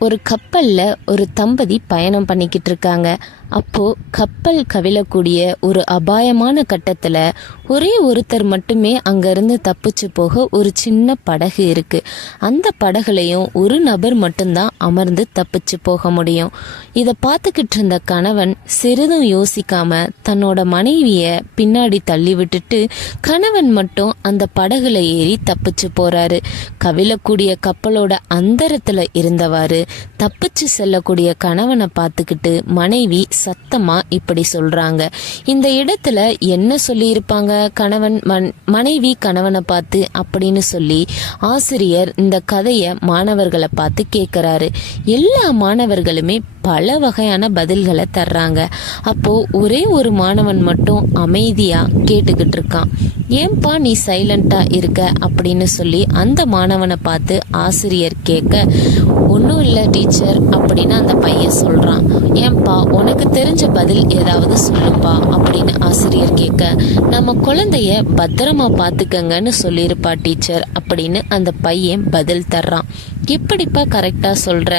ஒரு கப்பல்ல ஒரு தம்பதி பயணம் பண்ணிக்கிட்டு இருக்காங்க. அப்போ கப்பல் கவிழக்கூடிய ஒரு அபாயமான கட்டத்துல ஒரே ஒருத்தர் மட்டுமே அங்கிருந்து தப்பிச்சு போக ஒரு சின்ன படகு இருக்கு. அந்த படகுலையும் ஒரு நபர் மட்டும்தான் அமர்ந்து தப்பிச்சு போக முடியும். இதை பார்த்துக்கிட்டு இருந்த கணவன் சிறிதும் யோசிக்காம தன்னோட மனைவிய பின்னாடி தள்ளி விட்டுட்டு கணவன் மட்டும் அந்த படகுல ஏறி தப்பிச்சு போறாரு. கவிழக்கூடிய கப்பலோட அந்தரத்துல இருந்தவாறு தப்பிச்சு செல்லக்கூடிய கணவனை பார்த்துக்கிட்டு மனைவி சத்தமா இப்படி சொல்றாங்க. இந்த இடத்துல என்ன சொல்லியிருப்பாங்க கணவன் மனைவி கணவனை பார்த்து அப்படின்னு சொல்லி ஆசிரியர் இந்த கதையை மாணவர்களை பார்த்து கேட்கிறாரு. எல்லா மாணவர்களுமே பல வகையான பதில்களை தர்றாங்க. அப்போ ஒரே ஒரு மாணவன் மட்டும் அமைதியா கேட்டுக்கிட்டு இருக்கான். ஏன்பா நீ சைலண்டா இருக்க அப்படின்னு சொல்லி அந்த மாணவனை பார்த்து ஆசிரியர் கேட்க, ஒன்றும் இல்லை டீச்சர் அப்படின்னு அந்த பையன் சொல்றான். ஏன்பா உனக்கு தெரிஞ்ச பதில் ஏதாவது சொல்லுப்பா அப்படின்னு ஆசிரியர் கேட்க, நம்ம குழந்தைய பத்திரமா பார்த்துக்கங்கன்னு சொல்லியிருப்பா டீச்சர் அப்படின்னு அந்த பையன் பதில் தர்றான். எப்படிப்பா கரெக்டா சொல்ற,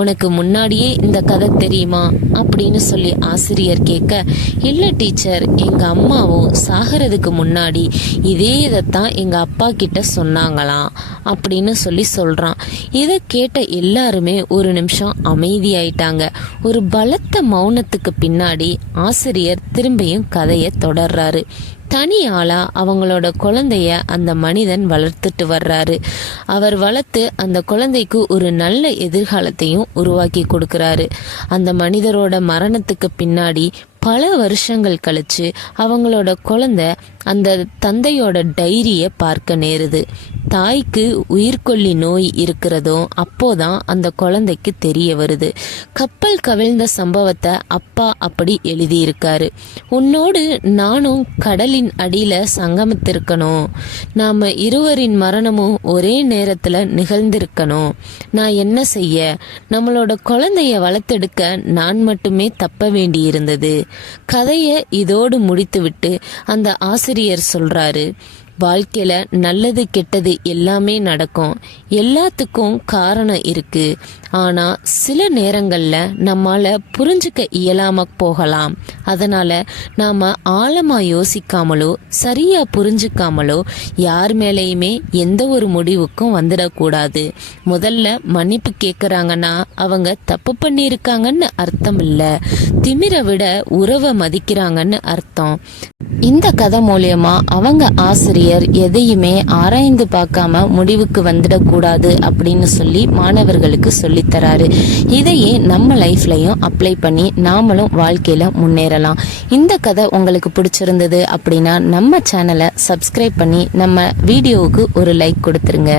உனக்கு முன்னாடியே இந்த கதை தெரியுமா அப்படின்னு சொல்லி ஆசிரியர் கேட்க, இல்லை டீச்சர் எங்க அம்மாவும் சாகிறதுக்கு முன்னாடி இதே இதைத்தான் எங்க அப்பா கிட்ட சொன்னாங்களாம் அப்படின்னு சொல்லி சொல்றான். இதை கேட்ட எல்லாருமே ஒரு நிமிஷம் அமைதியாயிட்டாங்க. ஒரு பலத்த மௌனத்துக்கு பின்னாடி ஆசிரியர் திரும்பியும் கதையை தொடர்றாரு. தனி ஆளா அவங்களோட குழந்தைய அந்த மனிதன் வளர்த்துட்டு வர்றாரு. அவர் வளர்த்து அந்த குழந்தைக்கு ஒரு நல்ல எதிர்காலத்தையும் உருவாக்கி கொடுக்கறாரு. அந்த மனிதரோட மரணத்துக்கு பின்னாடி பல வருஷங்கள் கழிச்சு அவங்களோட குழந்தை அந்த தந்தையோட டைரியை பார்க்க நேருது. தாய்க்கு உயிர்கொல்லி நோய் இருக்கிறதும் அப்போதான் அந்த குழந்தைக்கு தெரிய வருது. கப்பல் கவிழ்ந்த சம்பவத்தை அப்பா அப்படி எழுதியிருக்காரு. உன்னோடு நானும் கடலின் அடியில சங்கமித்திருக்கணும். நாம இருவரின் மரணமும் ஒரே நேரத்துல நிகழ்ந்திருக்கணும். நான் என்ன செய்ய, நம்மளோட குழந்தைய வளர்த்தெடுக்க நான் மட்டுமே தப்ப வேண்டி இருந்தது. கதையை இதோடு முடித்துவிட்டு அந்த ஆசிரியர் சொல்றாரு, வாழ்க்கையில நல்லது கெட்டது எல்லாமே நடக்கும். எல்லாத்துக்கும் காரணம் இருக்கு. ஆனா சில நேரங்கள்ல நம்மால புரிஞ்சுக்க இயலாம போகலாம். அதனால நாம ஆழமா யோசிக்காமலோ சரியா புரிஞ்சுக்காமலோ யார் மேலேயுமே எந்த ஒரு முடிவுக்கும் வந்துடக்கூடாது. முதல்ல மன்னிப்பு கேட்கறாங்கன்னா அவங்க தப்பு பண்ணியிருக்காங்கன்னு அர்த்தம் இல்ல, திமிர விட உறவை மதிக்கிறாங்கன்னு அர்த்தம். இந்த கதை மூலியமா அவங்க ஆசிரியர் எதையுமே ஆராய்ந்து பார்க்காம முடிவுக்கு வந்துடக்கூடாது அப்படின்னு சொல்லி மாணவர்களுக்கு சொல்லித்தராரு. இதையே நம்ம லைஃப்லயும் அப்ளை பண்ணி நாமளும் வாழ்க்கையில முன்னேறலாம். இந்த கதை உங்களுக்கு பிடிச்சிருந்தது அப்படின்னா நம்ம சேனலை சப்ஸ்கிரைப் பண்ணி நம்ம வீடியோவுக்கு ஒரு லைக் கொடுத்துருங்க.